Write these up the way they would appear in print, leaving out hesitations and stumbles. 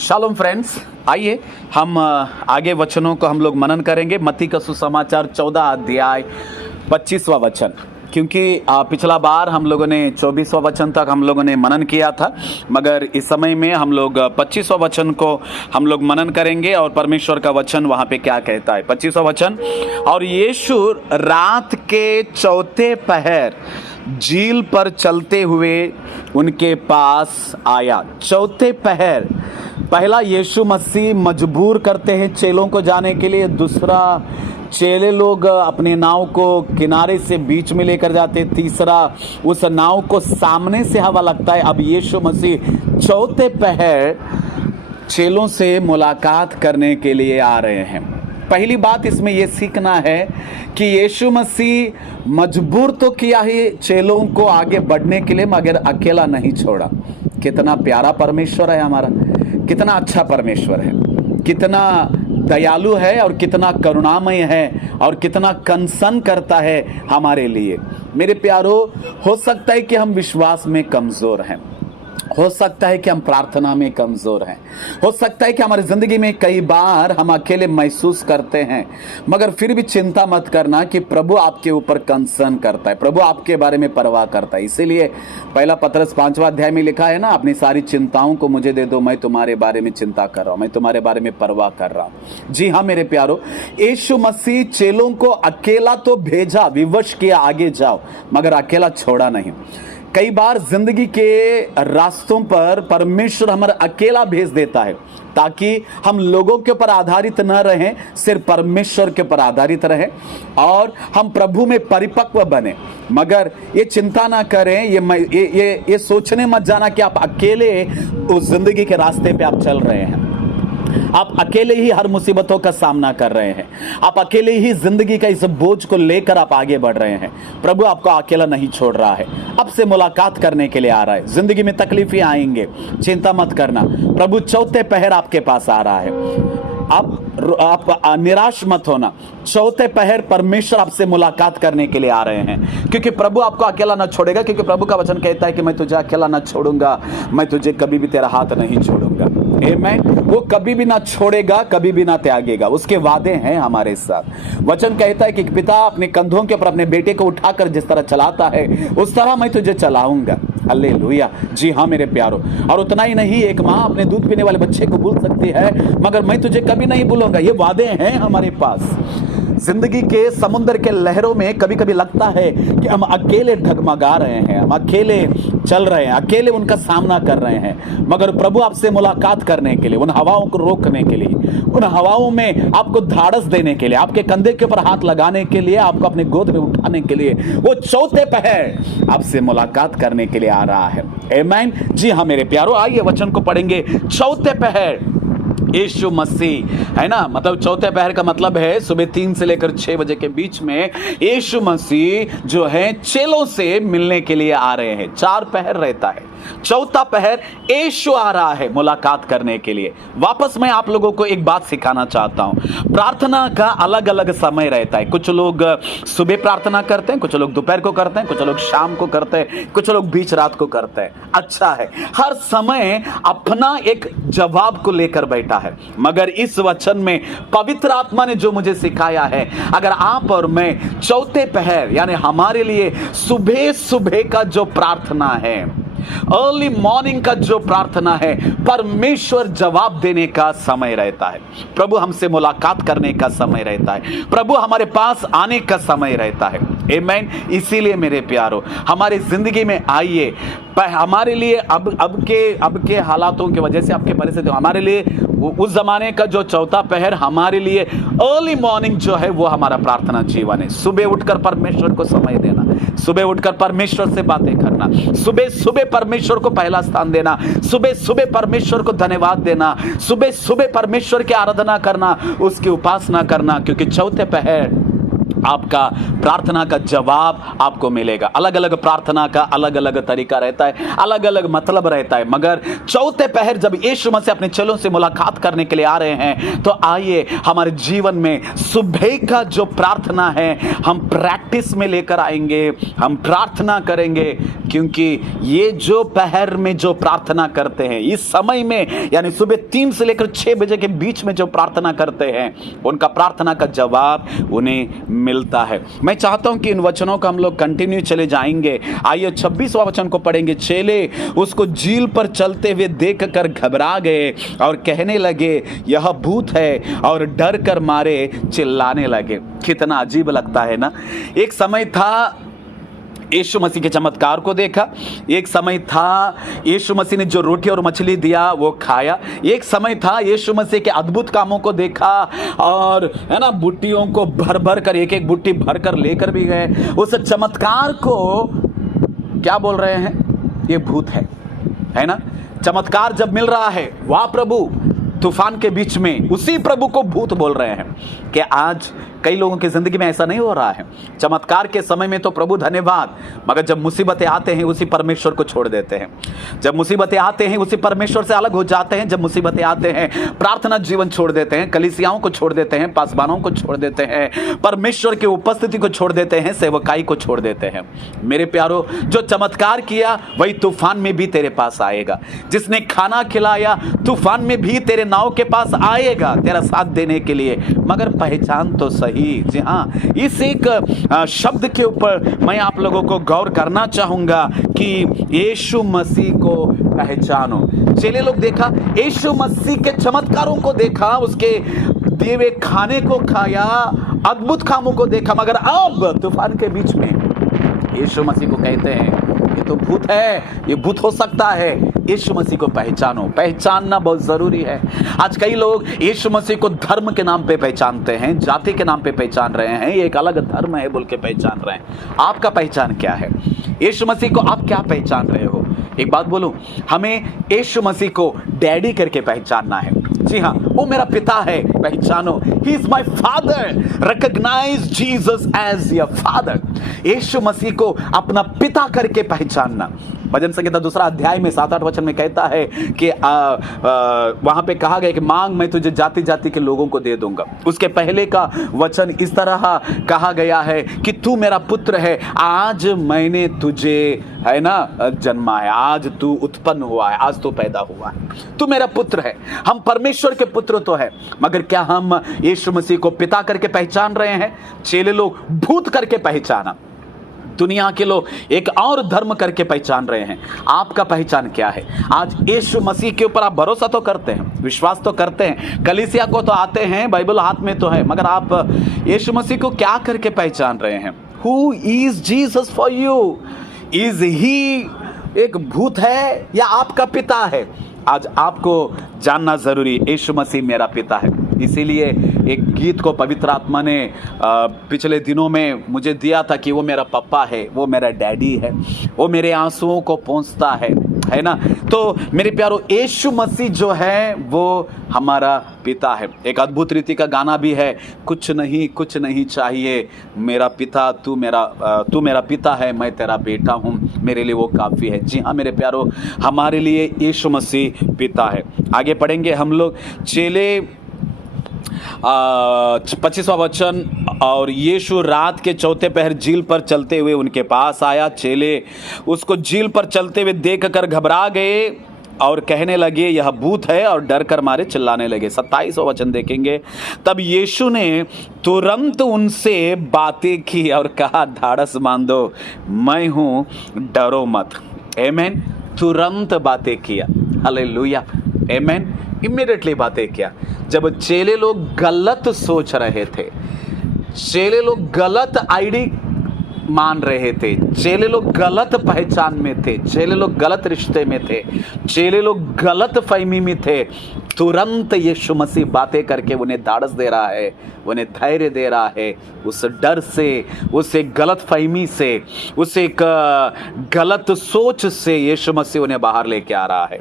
Shalom friends, आइए हम आगे वचनों को हम लोग मनन करेंगे। मत्ती का सुसमाचार 14 अध्याय 25वां वचन, क्योंकि पिछला बार हम लोगों ने 24वां वचन तक हम लोगों ने मनन किया था, मगर इस समय में हम लोग 25वां वचन को हम लोग मनन करेंगे और परमेश्वर का वचन वहाँ पे क्या कहता है। 25वां वचन, और यीशु रात के चौथे पहर झील पर चलते हुए उनके पास आया। चौथे पहर, पहला यीशु मसीह मजबूर करते हैं चेलों को जाने के लिए, दूसरा चेले लोग अपने नाव को किनारे से बीच में लेकर जाते, तीसरा उस नाव को सामने से हवा लगता है। अब यीशु मसीह चौथे पहर चेलों से मुलाकात करने के लिए आ रहे हैं। पहली बात इसमें यह सीखना है कि यीशु मसीह मजबूर तो किया ही चेलों को आगे बढ़ने के लिए, मगर अकेला नहीं छोड़ा। कितना प्यारा परमेश्वर है हमारा, कितना अच्छा परमेश्वर है, कितना दयालु है और कितना करुणामय है और कितना कंसर्न करता है हमारे लिए। मेरे प्यारो, हो सकता है कि हम विश्वास में कमजोर हैं, हो सकता है कि हम प्रार्थना में कमजोर हैं, हो सकता है कि हमारी जिंदगी में कई बार हम अकेले महसूस करते हैं, मगर फिर भी चिंता मत करना कि प्रभु आपके ऊपर कंसर्न करता है, प्रभु आपके बारे में परवाह करता है। इसीलिए पहला पतरस 5वां अध्याय में लिखा है ना, अपनी सारी चिंताओं को मुझे दे दो, मैं तुम्हारे बारे में चिंता कर रहा हूं, मैं तुम्हारे बारे में परवाह कर रहा हूं। जी हाँ मेरे प्यारो, यीशु मसीह चेलों को अकेला तो भेजा, विवश किया आगे जाओ, मगर अकेला छोड़ा नहीं। कई बार जिंदगी के रास्तों पर परमेश्वर हमारा अकेला भेज देता है ताकि हम लोगों के ऊपर आधारित न रहें, सिर्फ परमेश्वर के ऊपर आधारित रहें और हम प्रभु में परिपक्व बने। मगर ये चिंता ना करें, ये सोचने मत जाना कि आप अकेले उस जिंदगी के रास्ते पे आप चल रहे हैं, आप अकेले ही हर मुसीबतों का सामना कर रहे हैं, आप अकेले ही जिंदगी का इस बोझ को लेकर आप आगे बढ़ रहे हैं। प्रभु आपको अकेला नहीं छोड़ रहा है, आपसे मुलाकात करने के लिए आ रहा है। जिंदगी में तकलीफें आएंगे, चिंता मत करना, प्रभु चौथे पहर आपके पास आ रहा है। आप निराश मत होना, चौथे पहर परमेश्वर आपसे मुलाकात करने के लिए आ रहे हैं, क्योंकि प्रभु आपको अकेला ना छोड़ेगा। क्योंकि प्रभु का वचन कहता है कि मैं तुझे अकेला ना छोड़ूंगा, मैं तुझे कभी भी तेरा हाथ नहीं छोड़ूंगा। आमीन। वो कभी भी ना छोड़ेगा, कभी भी ना त्यागेगा, उसके वादे हैं हमारे साथ। वचन कहता है कि पिता अपने कंधों के ऊपर अपने बेटे को उठाकर जिस तरह चलाता है, उस तरह मैं तुझे चलाऊंगा। हालेलुया। जी हाँ मेरे प्यारो, और उतना ही नहीं, एक माँ अपने दूध पीने वाले बच्चे को भूल सकती है, मगर मैं तुझे कभी नहीं भूलूंगा। ये वादे हैं हमारे पास। जिंदगी के समुद्र के लहरों में कभी कभी लगता है कि हम अकेले डगमगा रहे हैं, हम अकेले चल रहे हैं, अकेले उनका सामना कर रहे हैं, मगर प्रभु आपसे मुलाकात करने के लिए, उन हवाओं को रोकने के लिए, उन हवाओं में आपको धाड़स देने के लिए, आपके कंधे के ऊपर हाथ लगाने के लिए, आपको अपने गोद में उठाने के लिए, वो चौथे पहर आपसे मुलाकात करने के लिए आ रहा है। आमीन। जी हाँ मेरे प्यारो, आइए वचन को पढ़ेंगे। चौथे पहर यीशु मसीह, है ना, मतलब चौथे पहर का मतलब है सुबह 3 से लेकर 6 बजे के बीच में यीशु मसीह जो है चेलों से मिलने के लिए आ रहे हैं। 4 पहर रहता है, चौथा पहर यीशु आ रहा है मुलाकात करने के लिए। वापस मैं आप लोगों को एक बात सिखाना चाहता हूं। प्रार्थना का अलग अलग समय रहता है। कुछ लोग सुबह प्रार्थना करते हैं, कुछ लोग दोपहर को करते हैं, कुछ लोग शाम को करते हैं, कुछ लोग बीच रात को करते हैं। अच्छा है, हर समय अपना एक जवाब को लेकर बैठा है, मगर इस वचन में पवित्र आत्मा ने जो मुझे सिखाया है, अगर आप और मैं चौथे पहर, यानी हमारे लिए सुबह सुबह का जो प्रार्थना है, अर्ली मॉर्निंग का जो प्रार्थना है, परमेश्वर जवाब देने का समय रहता है, प्रभु हमसे मुलाकात करने का समय रहता है, प्रभु हमारे पास आने का समय रहता है। आमीन। इसीलिए मेरे प्यारो, हमारी जिंदगी में आइए, हमारे लिए अब के हालातों की वजह से, आपके परिस्थिति, हमारे लिए उस जमाने का जो चौथा पहर, हमारे लिए अर्ली मॉर्निंग जो है वो हमारा प्रार्थना जीवन है। सुबह उठकर परमेश्वर को समय देना, सुबह उठकर परमेश्वर से बातें करना, सुबह सुबह परमेश्वर को पहला स्थान देना, सुबह सुबह परमेश्वर को धन्यवाद देना, सुबह सुबह परमेश्वर की आराधना करना, उसकी उपासना करना, क्योंकि चौथे पहर आपका प्रार्थना का जवाब आपको मिलेगा। अलग अलग प्रार्थना का अलग अलग तरीका रहता है, अलग अलग मतलब रहता है, मगर चौथे पहर जब यीशु मसीह अपने चेलों से मुलाकात करने के लिए आ रहे हैं, तो आइए हमारे जीवन में सुबह का जो प्रार्थना है हम प्रैक्टिस में लेकर आएंगे, हम प्रार्थना करेंगे। क्योंकि ये जो पहर में जो प्रार्थना करते हैं, इस समय में यानी सुबह 3 से लेकर 6 बजे के बीच में जो प्रार्थना करते हैं, उनका प्रार्थना का जवाब उन्हें मिलता है। मैं चाहता हूं कि इन वचनों का हम लोग कंटिन्यू चले जाएंगे। आइए 26वां वचन को पढ़ेंगे। चेले उसको झील पर चलते हुए देखकर घबरा गए और कहने लगे यह भूत है, और डर कर मारे चिल्लाने लगे। कितना अजीब लगता है ना। एक समय था यीशु मसीह के चमत्कार को देखा, एक समय था यीशु मसीह ने जो रोटी और मछली दिया वो खाया, एक समय था यीशु मसीह के अद्भुत कामों को देखा, और है ना बुट्टियों को भर भर कर एक एक बुट्टी भर कर लेकर भी गए। उस चमत्कार को क्या बोल रहे हैं? ये भूत है ना। चमत्कार जब मिल रहा है, वाह प्रभु, तूफान के बीच में उसी प्रभु को भूत बोल रहे हैं। कि आज कई लोगों की जिंदगी में ऐसा नहीं हो रहा है। चमत्कार के समय में तो प्रभु धन्यवाद, मगर जब मुसीबतें आते हैं उसी परमेश्वर को छोड़ देते हैं। जब मुसीबतें आते हैं उसी परमेश्वर से अलग हो जाते हैं। जब मुसीबतें आते हैं प्रार्थना जीवन छोड़ देते हैं, कलीसियाओं को छोड़ देते हैं, पासवानों को छोड़ देते हैं, परमेश्वर की उपस्थिति को छोड़ देते हैं, सेवकाई को छोड़ देते हैं। मेरे प्यारो, जो चमत्कार किया वही तूफान में भी तेरे पास आएगा। जिसने खाना खिलाया तूफान में भी तेरे नाव के पास आएगा तेरा साथ देने के लिए। मगर पहचान तो सही। जी हाँ, इस एक शब्द के ऊपर मैं आप लोगों को गौर करना चाहूंगा कि यीशु मसीह को पहचानो। चेले लोग देखा, यीशु मसीह के चमत्कारों को देखा, उसके दिए हुए खाने को खाया, अद्भुत कामों को देखा, मगर अब तूफान के बीच में यीशु मसीह को कहते हैं ये तो भूत है, ये भूत हो सकता है। यीशु मसीह को पहचानो। पहचानना बहुत जरूरी है। आज कई लोग यीशु मसीह को धर्म के नाम पे पहचानते हैं, जाति के नाम पे पहचान रहे हैं, ये एक अलग धर्म है बोल के पहचान रहे हैं। आपका पहचान क्या है? यीशु मसीह को आप क्या पहचान रहे हो? एक बात बोलूं, हमें यीशु मसीह को डैडी करके पहचानना है। जी हाँ, वो मेरा पिता है, पहचानो। He is my father. Recognise Jesus as your father. यीशु मसीह को अपना पिता करके पहचानना। भजन संहिता 2 अध्याय में 7-8 वचन में कहता है कि वहां पे कहा गया कि मांग मैं तुझे जाति जाति के लोगों को दे दूंगा। उसके पहले का वचन इस तरह कहा गया है कि तू मेरा पुत्र है, आज मैंने तुझे है ना जन्मा है, आज तू उत्पन्न हुआ है, आज तू पैदा हुआ है, तू मेरा पुत्र है। हम परमेश्वर के पुत्र तो है, मगर क्या हम यीशु मसीह को पिता करके पहचान रहे हैं? चेले लोग भूत करके पहचाना, दुनिया के लोग एक और धर्म करके पहचान रहे हैं। आपका पहचान क्या है? आज यीशु मसीह के ऊपर आप भरोसा तो करते हैं, विश्वास तो करते हैं, कलीसिया को तो आते हैं, बाइबल हाथ में तो है, मगर आप यीशु मसीह को क्या करके पहचान रहे हैं? Who is Jesus for you? Is he एक भूत है या आपका पिता है? आज आपको जानना जरूरी, यीशु मसीह मेरा पिता है। इसीलिए एक गीत को पवित्र आत्मा ने पिछले दिनों में मुझे दिया था कि वो मेरा पापा है, वो मेरा डैडी है, वो मेरे आंसुओं को पहुंचता है ना। तो मेरे प्यारो, यीशु मसीह जो है वो हमारा पिता है। एक अद्भुत रीति का गाना भी है, कुछ नहीं चाहिए मेरा पिता, तू मेरा पिता है, मैं तेरा बेटा हूँ, मेरे लिए वो काफ़ी है। जी हाँ मेरे प्यारो, हमारे लिए यीशु मसीह पिता है। आगे पढ़ेंगे हम लोग। चेले 25वां वचन, और यीशु रात के चौथे पहर झील पर चलते हुए उनके पास आया। चेले उसको झील पर चलते हुए देखकर घबरा गए और कहने लगे यह भूत है, और डर कर मारे चिल्लाने लगे। 27वां वचन देखेंगे। तब यीशु ने तुरंत उनसे बातें की और कहा ढाढ़स बांधो, मैं हूँ, डरो मत। आमीन। तुरंत बातें किया। हालेलुया। आमीन। इमीडिएटली बातें किया। जब चेले लोग गलत सोच रहे थे, चेले लोग गलत आईडी मान रहे थे, चेले लोग गलत पहचान में थे, चेले लोग गलत रिश्ते में थे, चेले लोग गलत फहमी में थे, तुरंत यीशु मसीह बातें करके उन्हें ढाढ़स दे रहा है, उन्हें धैर्य दे रहा है। उस डर से, उस एक गलत फहमी से, उस एक गलत सोच से यीशु मसीह उन्हें बाहर लेके आ रहा है।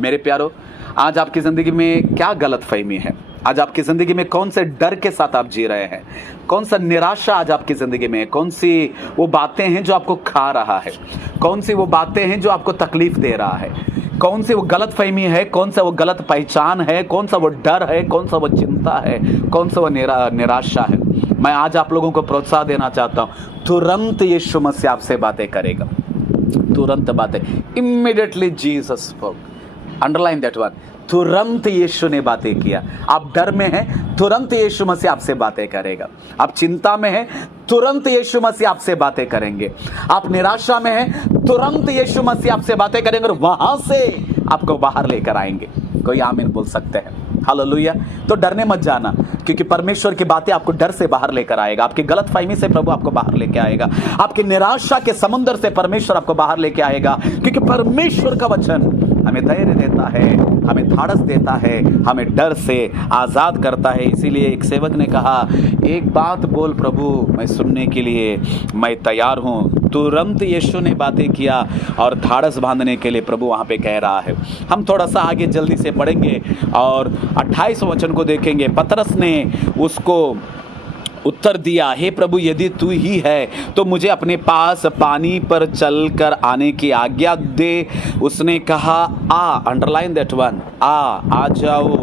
मेरे प्यारो, आज आपकी ज़िंदगी में क्या गलत फहमी है? आज आपकी जिंदगी में कौन से डर के साथ आप जी रहे हैं? कौन सा निराशा आज आपकी जिंदगी में है? कौन सी वो बातें हैं जो आपको खा रहा है? कौन सी वो बातें हैं जो आपको तकलीफ दे रहा है? कौन सी वो गलत फहमी है? कौन सा वो गलत पहचान है? कौन सा वो डर है? कौन सा वो चिंता है? कौन सा वो निराशा है? मैं आज आप लोगों को प्रोत्साहन देना चाहता हूं, तुरंत यीशु मसीह आपसे बातें करेगा। तुरंत बातें, immediately Jesus spoke, underline that one. तुरंत यीशु ने बातें किया। आप डर में हैं, तुरंत यीशु मसीह आपसे बातें करेगा। आप चिंता में हैं, तुरंत यीशु मसीह आपसे बातें करेंगे। आप निराशा में हैं, तुरंत यीशु मसीह आपसे बातें करेंगे और वहां से आपको बाहर लेकर आएंगे। कोई आमीन बोल सकते हैं? हालेलुया। तो डरने मत जाना, क्योंकि परमेश्वर की बातें आपको डर से बाहर लेकर आएगा। आपकी गलत फहमी से प्रभु आपको बाहर लेके आएगा। आपकी निराशा के समुद्र से परमेश्वर आपको बाहर लेके आएगा, क्योंकि परमेश्वर का वचन हमें धैर्य देता है, हमें धाड़स देता है, हमें डर से आज़ाद करता है। इसीलिए एक सेवक ने कहा, एक बात बोल प्रभु, मैं सुनने के लिए मैं तैयार हूँ। तुरंत यीशु ने बातें किया और धाड़स बांधने के लिए प्रभु वहाँ पे कह रहा है। हम थोड़ा सा आगे जल्दी से पढ़ेंगे और 28 वचन को देखेंगे। पतरस ने उसको उत्तर दिया, हे प्रभु, यदि तू ही है तो मुझे अपने पास पानी पर चलकर आने की आज्ञा दे। उसने कहा, अंडरलाइन दैट वन, आ जाओ।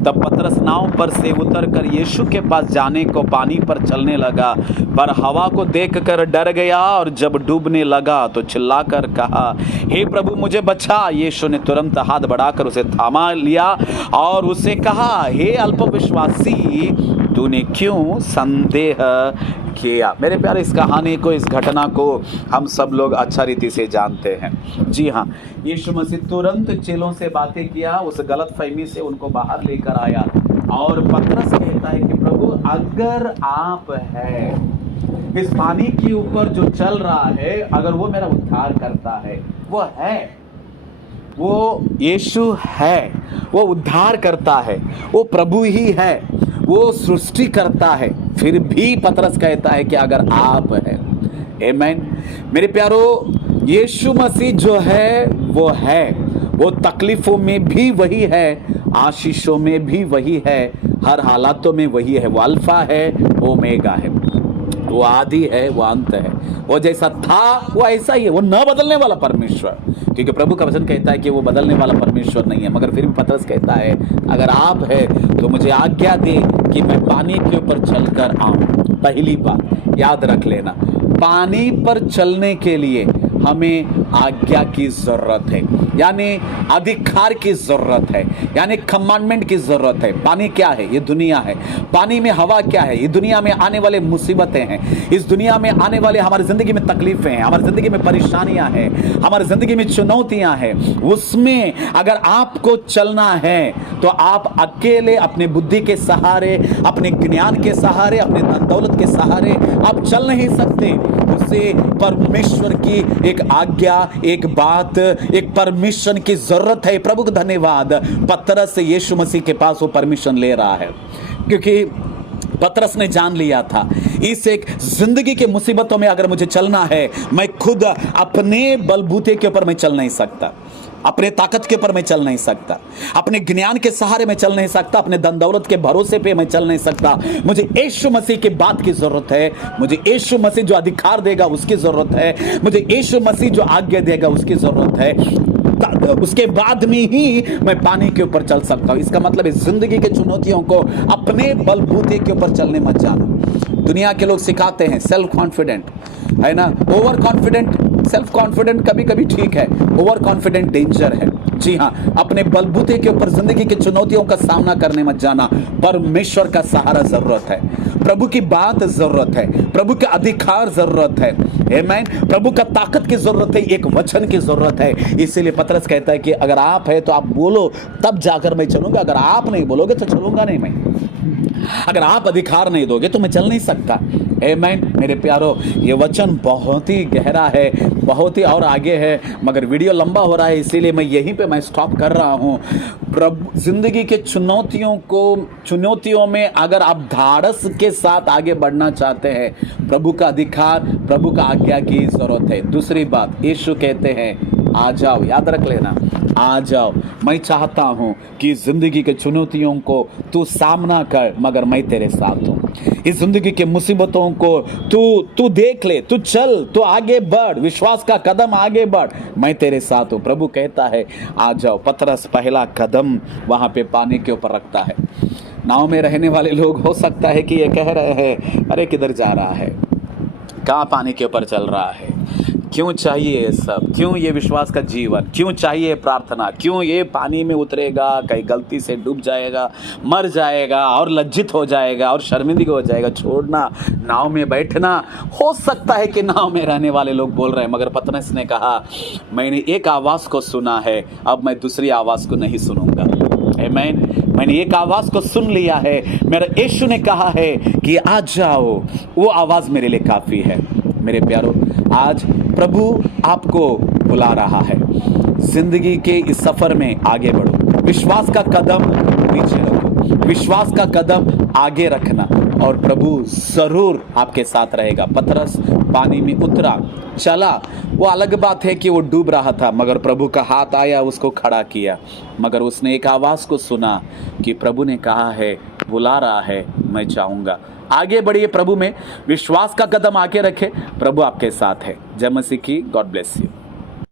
तब पतरस नाव पर से उतरकर यीशु के पास जाने को पानी पर चलने लगा, पर हवा को देखकर डर गया और जब डूबने लगा तो चिल्लाकर कहा, हे प्रभु, मुझे बचा। यीशु ने तुरंत हाथ बढ़ाकर उसे थामा लिया और उससे कहा, हे अल्पविश्वासी, तूने क्यों संदेह किया? मेरे प्यारे, इस कहानी को, इस घटना को हम सब लोग अच्छा रीति से जानते हैं। जी हाँ, यीशु मसीह तुरंत चेलों से बातें किया, उस गलत फहमी से उनको बाहर लेकर आया और पतरस कहता है कि प्रभु, अगर आप हैं, इस पानी के ऊपर जो चल रहा है, अगर वो मेरा उद्धार करता है, वो है, वो यीशु है, वो उद्धार करता है, वो प्रभु ही है, वो सृष्टि करता है, फिर भी पतरस कहता है कि अगर आप हैं। आमीन। मेरे प्यारो, यीशु मसीह जो है, वो तकलीफों में भी वही है, आशीषों में भी वही है, हर हालातों में वही है। वो अल्फा है, ओमेगा है, वो आदि है, वो अंत है। वो जैसा था वो ऐसा ही है, वो न बदलने वाला परमेश्वर। क्योंकि प्रभु का वचन कहता है कि वो बदलने वाला परमेश्वर नहीं है। मगर फिर भी पतरस कहता है, अगर आप है तो मुझे आज्ञा दे कि मैं पानी के ऊपर चलकर आऊं। पहली बात याद रख लेना, पानी पर चलने के लिए हमें आज्ञा की जरूरत है, यानी अधिकार की जरूरत है, यानी कमांडमेंट की जरूरत है। पानी क्या है? ये दुनिया है। पानी में हवा क्या है? ये दुनिया में आने वाले मुसीबतें हैं। इस दुनिया में आने वाले हमारी जिंदगी में तकलीफें हैं, हमारी जिंदगी में परेशानियां हैं, हमारी जिंदगी में चुनौतियां हैं। उसमें अगर आपको चलना है तो आप अकेले अपने बुद्धि के सहारे, अपने ज्ञान के सहारे, अपने धन दौलत के सहारे आप चल नहीं सकते। उसे परमेश्वर की एक आज्ञा, एक बात, एक परमिशन की जरूरत है। प्रभु का धन्यवाद, पतरस से यीशु मसीह के पास वो परमिशन ले रहा है, क्योंकि पतरस ने जान लिया था, इस एक जिंदगी के मुसीबतों में अगर मुझे चलना है, मैं खुद अपने बलबूते के ऊपर मैं चल नहीं सकता, अपने ताकत के ऊपर मैं चल नहीं सकता, अपने ज्ञान के सहारे में चल नहीं सकता, अपने धन दौलत के भरोसे पे मैं चल नहीं सकता। मुझे यीशु मसीह की बात की जरूरत है, मुझे यीशु मसीह जो अधिकार देगा उसकी जरूरत है, मुझे यीशु मसीह जो आज्ञा देगा उसकी जरूरत है। उसके बाद में ही मैं पानी के ऊपर चल सकता हूं। इसका मतलब इस जिंदगी के चुनौतियों को अपने बलबूते के ऊपर चलने मत जाना। दुनिया के लोग सिखाते हैं सेल्फ कॉन्फिडेंट, है ना, ओवर कॉन्फिडेंट। सेल्फ कॉन्फिडेंट कभी कभी ठीक है, ओवर कॉन्फिडेंट डेंजर है। जी हाँ, अपने बलबूते के ऊपर जिंदगी की चुनौतियों का सामना करने मत जाना। परमेश्वर का सहारा जरूरत है, प्रभु की बात जरूरत है, प्रभु का अधिकार जरूरत है, आमीन। प्रभु का ताकत की जरूरत है, एक वचन की जरूरत है। इसीलिए पतरस कहता है कि अगर आप है तो आप बोलो, तब जाकर मैं चलूंगा। अगर आप नहीं बोलोगे तो चलूंगा नहीं मैं। अगर आप अधिकार नहीं दोगे तो मैं चल नहीं सकता। आमीन। मेरे प्यारो, ये वचन बहुत ही गहरा है, बहुत ही और आगे है, मगर वीडियो लंबा हो रहा है, इसीलिए मैं यहीं पे मैं स्टॉप कर रहा हूँ। प्रभु जिंदगी के चुनौतियों में अगर आप धाड़स के साथ आगे बढ़ना चाहते हैं, प्रभु का अधिकार, प्रभु का आज्ञा की जरूरत है। दूसरी बात, यीशु कहते हैं आ जाओ, याद रख लेना, आ जाओ। मैं चाहता हूँ कि जिंदगी के चुनौतियों को तू सामना कर, मगर मैं तेरे साथ हूँ। इस जिंदगी के मुसीबतों को तू देख ले, तू चल, तू आगे बढ़, विश्वास का कदम आगे बढ़, मैं तेरे साथ हूँ। प्रभु कहता है आ जाओ। पतरस पहला कदम वहां पे पानी के ऊपर रखता है। नाव में रहने वाले लोग हो सकता है कि ये कह रहे हैं, अरे किधर जा रहा है, कहाँ पानी के ऊपर चल रहा है, क्यों चाहिए ये सब, क्यों ये विश्वास का जीवन, क्यों चाहिए प्रार्थना, क्यों ये पानी में उतरेगा, कहीं गलती से डूब जाएगा, मर जाएगा और लज्जित हो जाएगा और शर्मिंदगी हो जाएगा, छोड़ना, नाव में बैठना। हो सकता है कि नाव में रहने वाले लोग बोल रहे हैं, मगर पतरस ने कहा मैंने एक आवाज़ को सुना है, अब मैं दूसरी आवाज़ को नहीं सुनूंगा। आमीन। मैंने एक आवाज़ को सुन लिया है, मेरा यीशु ने कहा है कि आ जाओ, वो आवाज़ मेरे लिए काफ़ी है। मेरे प्यारो, आज प्रभु आपको बुला रहा है। जिंदगी के इस सफ़र में आगे बढ़ो, विश्वास का कदम नीचे रखो, विश्वास का कदम आगे रखना, और प्रभु ज़रूर आपके साथ रहेगा। पतरस पानी में उतरा, चला, वो अलग बात है कि वो डूब रहा था, मगर प्रभु का हाथ आया, उसको खड़ा किया। मगर उसने एक आवाज़ को सुना कि प्रभु ने कहा है, बुला रहा है, मैं चाहूँगा। आगे बढ़िए, प्रभु में विश्वास का कदम आगे रखे, प्रभु आपके साथ है। जय मसीह की। God bless you.